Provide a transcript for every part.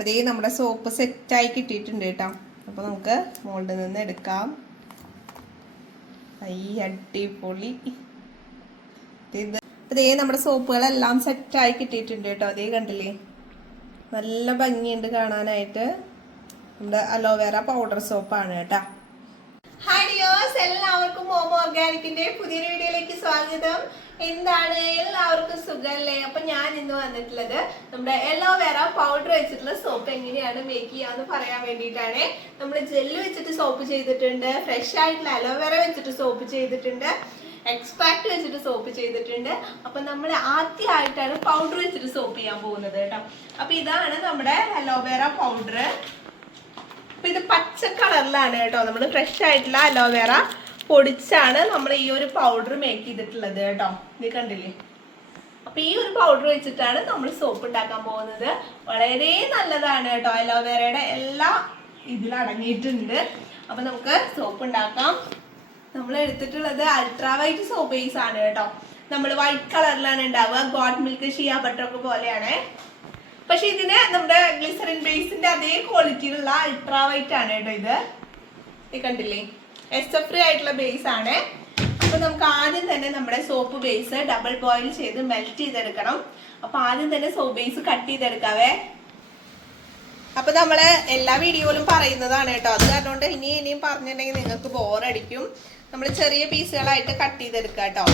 അപ്പോൾ ഇതേ നമ്മുടെ സോപ്പ് സെറ്റായി കിട്ടിയിട്ടുണ്ട് കേട്ടോ. അപ്പോൾ നമുക്ക് മോൾഡിൽ നിന്ന് എടുക്കാം. അടിപൊളി. ഇതേ നമ്മുടെ സോപ്പുകളെല്ലാം സെറ്റായി കിട്ടിയിട്ടുണ്ട് കേട്ടോ. അതേ കണ്ടില്ലേ, നല്ല ഭംഗിയുണ്ട് കാണാനായിട്ട്. നമ്മുടെ അലോവേറ പൗഡർ സോപ്പാണ് കേട്ടോ. ഹായ് ഡിയേഴ്സ്, എല്ലാവർക്കും മോമോ ഓർഗാനിക്കിന്റെ പുതിയൊരു വീഡിയോയിലേക്ക് സ്വാഗതം. എന്താണ്, എല്ലാവർക്കും സുഖമല്ലേ? അപ്പൊ ഞാൻ ഇന്ന് വന്നിട്ടുള്ളത് നമ്മുടെ അലോവേറ പൗഡർ വെച്ചിട്ടുള്ള സോപ്പ് എങ്ങനെയാണ് മേക്ക് ചെയ്യാന്ന് പറയാൻ വേണ്ടിയിട്ടാണ്. നമ്മൾ ജെല്ല് വെച്ചിട്ട് സോപ്പ് ചെയ്തിട്ടുണ്ട്, ഫ്രഷ് ആയിട്ടുള്ള അലോവേറ വെച്ചിട്ട് സോപ്പ് ചെയ്തിട്ടുണ്ട്, എക്സ്ട്രാക്ട് വെച്ചിട്ട് സോപ്പ് ചെയ്തിട്ടുണ്ട്. അപ്പൊ നമ്മൾ ആദ്യമായിട്ടാണ് പൗഡർ വെച്ചിട്ട് സോപ്പ് ചെയ്യാൻ പോകുന്നത് കേട്ടോ. അപ്പൊ ഇതാണ് നമ്മുടെ അലോവേറ പൗഡർ. അപ്പൊ ഇത് പച്ച കളറിലാണ് കേട്ടോ. നമ്മൾ ഫ്രഷ് ആയിട്ടുള്ള അലോവേറ പൊടിച്ചാണ് നമ്മൾ ഈ ഒരു പൗഡർ മേക്ക് ചെയ്തിട്ടുള്ളത് കേട്ടോ. ഇത് കണ്ടില്ലേ? അപ്പൊ ഈ ഒരു പൗഡർ വെച്ചിട്ടാണ് നമ്മൾ സോപ്പ് ഉണ്ടാക്കാൻ പോകുന്നത്. വളരെ നല്ലതാണ് കേട്ടോ. അലോവേറയുടെ എല്ലാ ഇതിലടങ്ങിയിട്ടുണ്ട്. അപ്പൊ നമുക്ക് സോപ്പ് ഉണ്ടാക്കാം. നമ്മൾ എടുത്തിട്ടുള്ളത് അൾട്രാ വൈറ്റ് സോപ്പ് ബേസ് ആണ് കേട്ടോ. നമ്മൾ വൈറ്റ് കളറിലാണ് ഉണ്ടാവുക, ഗോഡ് മിൽക്ക് ഷിയ ബട്ടർ ഒക്കെ പോലെയാണ്. പക്ഷെ ഇതിന് നമ്മുടെ ഗ്ലിസറിൻ ബേസിന്റെ അതേ ക്വാളിറ്റിയിലുള്ള അൾട്രാ വൈറ്റ് ആണ് കേട്ടോ. ഇത് കണ്ടില്ലേ, എസ്റ്റർ ഫ്രീ ആയിട്ടുള്ള ബേസ് ആണ്. അപ്പൊ നമുക്ക് ആദ്യം തന്നെ നമ്മുടെ സോപ്പ് ബേസ് ഡബിൾ ബോയിൽ ചെയ്ത് മെൽറ്റ് ചെയ്തെടുക്കണം. അപ്പൊ ആദ്യം തന്നെ സോപ്പ് ബേസ് കട്ട് ചെയ്തെടുക്കാവേ. അപ്പൊ നമ്മള് എല്ലാ വീഡിയോയിലും പറയുന്നതാണ് കേട്ടോ. അത് കാരണം ഇനിയും പറഞ്ഞിട്ടുണ്ടെങ്കിൽ നിങ്ങൾക്ക് ബോറടിക്കും. നമ്മൾ ചെറിയ പീസുകളായിട്ട് കട്ട് ചെയ്തെടുക്കുക കേട്ടോ.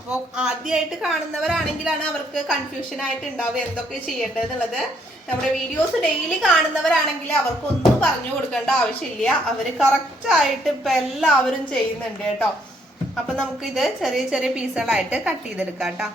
അപ്പോൾ ആദ്യമായിട്ട് കാണുന്നവരാണെങ്കിലാണ് അവർക്ക് കൺഫ്യൂഷൻ ആയിട്ട് ഉണ്ടാവുക എന്തൊക്കെ ചെയ്യേണ്ടതെന്നുള്ളത്. നമ്മുടെ വീഡിയോസ് ഡെയിലി കാണുന്നവരാണെങ്കിൽ അവർക്കൊന്നും പറഞ്ഞു കൊടുക്കേണ്ട ആവശ്യമില്ല. അവര് കറക്റ്റ് ആയിട്ട് ഇപ്പൊ എല്ലാവരും ചെയ്യുന്നുണ്ട് കേട്ടോ. അപ്പൊ നമുക്ക് ഇത് ചെറിയ ചെറിയ പീസുകളായിട്ട് കട്ട് ചെയ്തെടുക്കാം കേട്ടോ.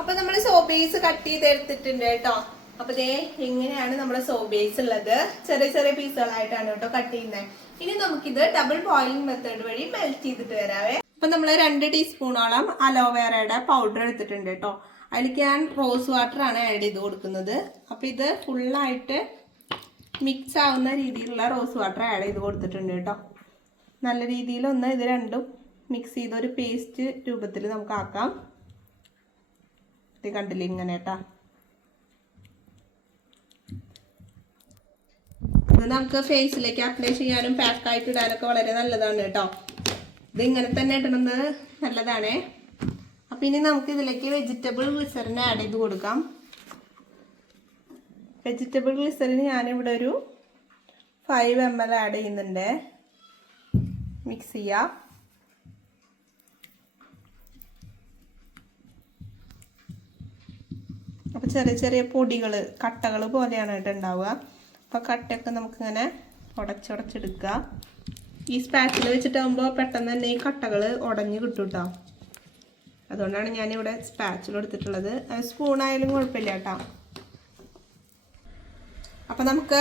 അപ്പൊ നമ്മൾ സോപ്പ് ബേസ് കട്ട് ചെയ്തെടുത്തിട്ടുണ്ട് കേട്ടോ. അപ്പൊ ദേ ഇങ്ങനെയാണ് നമ്മുടെ സോപ്പ് ബേസ് ഉള്ളത്. ചെറിയ ചെറിയ പീസുകളായിട്ടാണ് കേട്ടോ കട്ട് ചെയ്യുന്നത്. ഇനി നമുക്കിത് ഡബിൾ ബോയിലിംഗ് മെത്തേഡ് വഴി മെൽറ്റ് ചെയ്തിട്ട് വരാവേ. അപ്പൊ നമ്മൾ 2 ടീസ്പൂണോളം അലോവേറയുടെ പൗഡർ എടുത്തിട്ടുണ്ട് കേട്ടോ. അതിലേക്ക് ഞാൻ റോസ് വാട്ടർ ആണ് ആഡ് ചെയ്ത് കൊടുക്കുന്നത്. അപ്പൊ ഇത് ഫുള്ളായിട്ട് മിക്സ് ആവുന്ന രീതിയിലുള്ള റോസ് വാട്ടർ ആഡ് ചെയ്ത് കൊടുത്തിട്ടുണ്ട് കേട്ടോ. നല്ല രീതിയിൽ ഒന്ന് ഇത് രണ്ടും മിക്സ് ചെയ്ത് ഒരു പേസ്റ്റ് രൂപത്തിൽ നമുക്ക് ആക്കാം. ഇത് കണ്ടില്ലേ ഇങ്ങനെ കേട്ടോ. ഇത് നമുക്ക് ഫേസിലേക്ക് അപ്ലൈ ചെയ്യാനും പാക്കായിട്ട് ഇടാനൊക്കെ വളരെ നല്ലതാണ് കേട്ടോ. ഇത് ഇങ്ങനെ തന്നെ ഇടുന്നത് നല്ലതാണേ. അപ്പം ഇനി നമുക്ക് ഇതിലേക്ക് വെജിറ്റബിൾ ഗ്ലിസറിൻ ആഡ് ചെയ്ത് കൊടുക്കാം. വെജിറ്റബിൾ ഗ്ലിസറിൻ ഞാനിവിടെ ഒരു 5 ml ആഡ് ചെയ്യുന്നുണ്ട്. മിക്സ് ചെയ്യാം. അപ്പം ചെറിയ ചെറിയ പൊടികൾ കട്ടകൾ പോലെയാണ് കേട്ടോ ഉണ്ടാവുക. അപ്പം കട്ടയൊക്കെ നമുക്കിങ്ങനെ ഉടച്ചെടുക്കുക. ഈ സ്പാച്ചിൽ വെച്ചിട്ടാകുമ്പോൾ പെട്ടെന്ന് തന്നെ ഈ കട്ടകൾ ഉടഞ്ഞ് കിട്ടും കേട്ടോ. അതുകൊണ്ടാണ് ഞാനിവിടെ സ്പാച്ചിൽ എടുത്തിട്ടുള്ളത്. സ്പൂണായാലും കുഴപ്പമില്ല കേട്ടോ. അപ്പം നമുക്ക്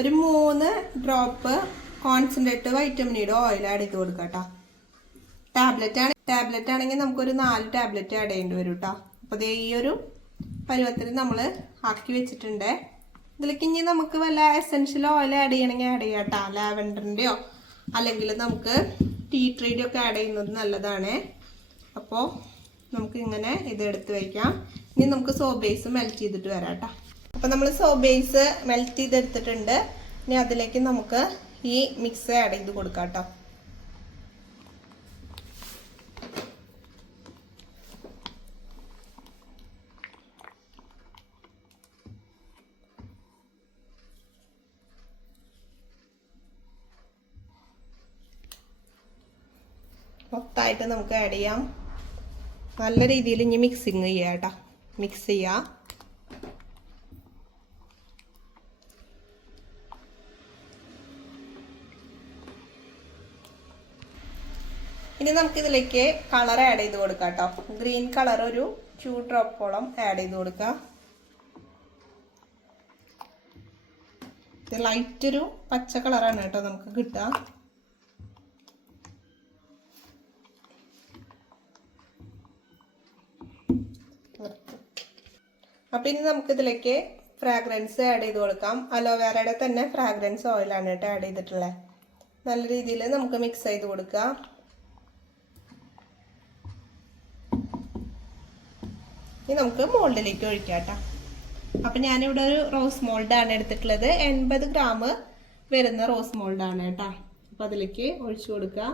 ഒരു 3 ഡ്രോപ്പ് കോൺസെൻട്രേറ്റ് വൈറ്റമിൻ ഇയുടെ ഓയിൽ ആഡ് ചെയ്ത് കൊടുക്കാം കേട്ടോ. ടാബ്ലറ്റ് ആണെങ്കിൽ നമുക്കൊരു 4 ടാബ്ലറ്റ് ആഡ് ചെയ്യേണ്ടി വരും കേട്ടോ. അപ്പോൾ അതേ ഈ ഒരു പരുവത്തിൽ നമ്മൾ ആക്കി വെച്ചിട്ടുണ്ട്. ഇതിലേക്ക് ഇനി നമുക്ക് വല്ല എസെൻഷ്യൽ ഓയിൽ ആഡ് ചെയ്യണമെങ്കിൽ ആഡ് ചെയ്യാം കേട്ടോ. ലാവൻഡറിൻ്റെയോ അല്ലെങ്കിൽ നമുക്ക് ടീ ട്രീയുടെ ഒക്കെ ആഡ് ചെയ്യുന്നത് നല്ലതാണ്. അപ്പോൾ നമുക്ക് ഇങ്ങനെ ഇത് എടുത്ത് വയ്ക്കാം. ഇനി നമുക്ക് സോപ്പ് ബേസ് മെൽറ്റ് ചെയ്തിട്ട് വരാം കേട്ടോ. അപ്പോൾ നമ്മൾ സോപ്പ് ബേസ് മെൽറ്റ് ചെയ്തെടുത്തിട്ടുണ്ട്. ഇനി അതിലേക്ക് നമുക്ക് ഈ മിക്സ് ആഡ് ചെയ്ത് കൊടുക്കാം കേട്ടോ. മൊത്തമായിട്ട് നമുക്ക് ആഡ് ചെയ്യാം. നല്ല രീതിയിൽ ഇനി മിക്സിങ് ചെയ്യാം കേട്ടോ. മിക്സ് ചെയ്യാം. ഇനി നമുക്കിതിലേക്ക് കളർ ആഡ് ചെയ്ത് കൊടുക്കാം കേട്ടോ. ഗ്രീൻ കളർ ഒരു 2 ഡ്രോപ്പോളം ആഡ് ചെയ്ത് കൊടുക്കാം. ഇത് ലൈറ്റ് ഒരു പച്ച കളറാണ് കേട്ടോ നമുക്ക് കിട്ടുക. അപ്പം ഇനി നമുക്കിതിലേക്ക് ഫ്രാഗ്രൻസ് ആഡ് ചെയ്ത് കൊടുക്കാം. അലോവേറയുടെ തന്നെ ഫ്രാഗ്രൻസ് ഓയിലാണ് കേട്ടോ ആഡ് ചെയ്തിട്ടുള്ളത്. നല്ല രീതിയിൽ നമുക്ക് മിക്സ് ചെയ്ത് കൊടുക്കാം. ഇനി നമുക്ക് മോൾഡിലേക്ക് ഒഴിക്കാം കേട്ടോ. അപ്പം ഞാനിവിടെ ഒരു റോസ് മോൾഡാണ് എടുത്തിട്ടുള്ളത്. 80 ഗ്രാം വരുന്ന റോസ് മോൾഡാണ് കേട്ടോ. അപ്പം അതിലേക്ക് ഒഴിച്ചു കൊടുക്കുക.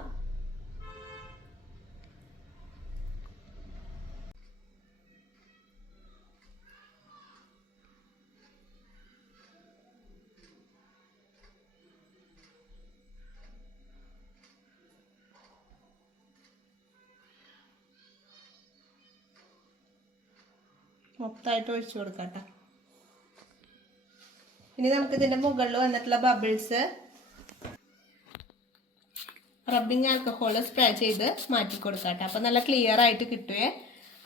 മൊത്തമായിട്ട് ഒഴിച്ചു കൊടുക്കാം കേട്ടോ. ഇനി നമുക്ക് ഇതിന്റെ മുകളിൽ വന്നിട്ടുള്ള ബബിൾസ് റബ്ബിങ് ആൽക്കഹോൾ സ്പ്രേ ചെയ്ത് മാറ്റി കൊടുക്കാം കേട്ടോ. അപ്പം നല്ല ക്ലിയർ ആയിട്ട് കിട്ടുവേ.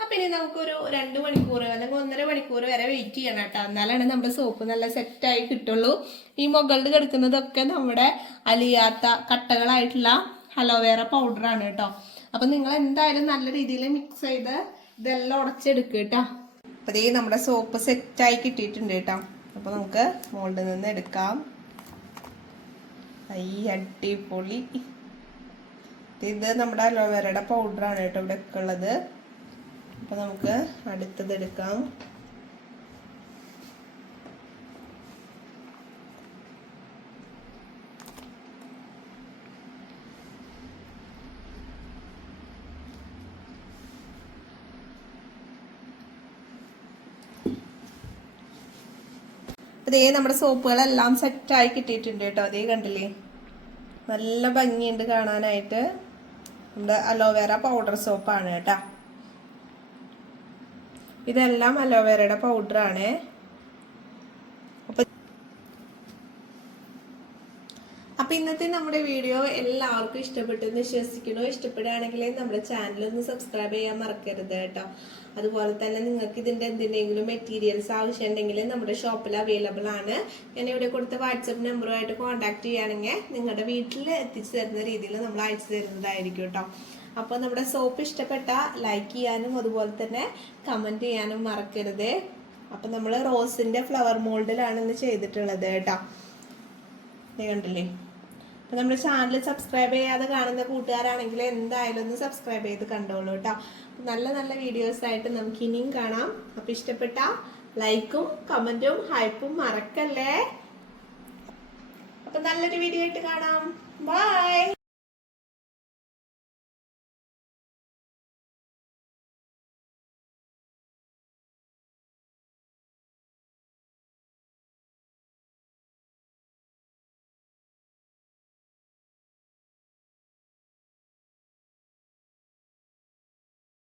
അപ്പം ഇനി നമുക്കൊരു 2 മണിക്കൂർ അല്ലെങ്കിൽ 1.5 മണിക്കൂർ വരെ വെയിറ്റ് ചെയ്യണം കേട്ടോ. എന്നാലാണ് നമ്മുടെ സോപ്പ് നല്ല സെറ്റായി കിട്ടുള്ളൂ. ഈ മുകളിൽ കിടക്കുന്നതൊക്കെ നമ്മുടെ അലിയാത്ത കട്ടകളായിട്ടുള്ള അലോവേറ പൗഡറാണ് കേട്ടോ. അപ്പം നിങ്ങൾ എന്തായാലും നല്ല രീതിയിൽ മിക്സ് ചെയ്ത് ഇതെല്ലാം ഉടച്ചെടുക്കുക കേട്ടോ. അപ്പം ഇതേ നമ്മുടെ സോപ്പ് സെറ്റായി കിട്ടിയിട്ടുണ്ട് കേട്ടോ. അപ്പോൾ നമുക്ക് മോൾഡിൽ നിന്ന് എടുക്കാം. അടിപൊളി. ഇത് നമ്മുടെ അലോവേറയുടെ പൗഡറാണ് കേട്ടോ ഇവിടെ ഒക്കെ ഉള്ളത്. അപ്പോൾ നമുക്ക് അടുത്തത് എടുക്കാം. അതേ നമ്മുടെ സോപ്പുകളെല്ലാം സെറ്റായി കിട്ടിയിട്ടുണ്ട് കേട്ടോ. അതേ കണ്ടില്ലേ, നല്ല ഭംഗിയുണ്ട് കാണാനായിട്ട്. നമ്മുടെ അലോവേറ പൗഡർ സോപ്പാണ് കേട്ടോ. ഇതെല്ലാം അലോവേറയുടെ പൗഡറാണ്. അപ്പം ഇന്നത്തെ നമ്മുടെ വീഡിയോ എല്ലാവർക്കും ഇഷ്ടപ്പെട്ടെന്ന് വിശ്വസിക്കുന്നു. ഇഷ്ടപ്പെടുകയാണെങ്കിൽ നമ്മുടെ ചാനൽ ഒന്ന് സബ്സ്ക്രൈബ് ചെയ്യാൻ മറക്കരുത് കേട്ടോ. അതുപോലെ തന്നെ നിങ്ങൾക്ക് ഇതിൻ്റെ എന്തിനെങ്കിലും മെറ്റീരിയൽസ് ആവശ്യമുണ്ടെങ്കിൽ നമ്മുടെ ഷോപ്പിൽ അവൈലബിൾ ആണ്. ഞാൻ ഇവിടെ കൊടുത്ത വാട്സപ്പ് നമ്പറുമായിട്ട് കോൺടാക്ട് ചെയ്യുകയാണെങ്കിൽ നിങ്ങളുടെ വീട്ടിൽ എത്തിച്ചു തരുന്ന രീതിയിൽ നമ്മൾ അയച്ചു തരുന്നതായിരിക്കും കേട്ടോ. അപ്പോൾ നമ്മുടെ സോപ്പ് ഇഷ്ടപ്പെട്ട ലൈക്ക് ചെയ്യാനും അതുപോലെ തന്നെ കമൻറ്റ് ചെയ്യാനും മറക്കരുത്. അപ്പം നമ്മൾ റോസിൻ്റെ ഫ്ലവർ മോൾഡിലാണ് ഇന്ന് ചെയ്തിട്ടുള്ളത് കേട്ടോ. കണ്ടില്ലേ. അപ്പം നമ്മുടെ ചാനൽ സബ്സ്ക്രൈബ് ചെയ്യാതെ കാണുന്ന കൂട്ടുകാരാണെങ്കിൽ എന്തായാലും ഒന്ന് സബ്സ്ക്രൈബ് ചെയ്ത് കണ്ടോളൂ കേട്ടോ. നല്ല നല്ല വീഡിയോസ് ആയിട്ട് നമുക്ക് ഇനിയും കാണാം. അപ്പം ഇഷ്ടപ്പെട്ട ലൈക്കും കമൻറ്റും ഹൈപ്പും മറക്കല്ലേ. അപ്പം നല്ലൊരു വീഡിയോ ആയിട്ട് കാണാം. ബൈ.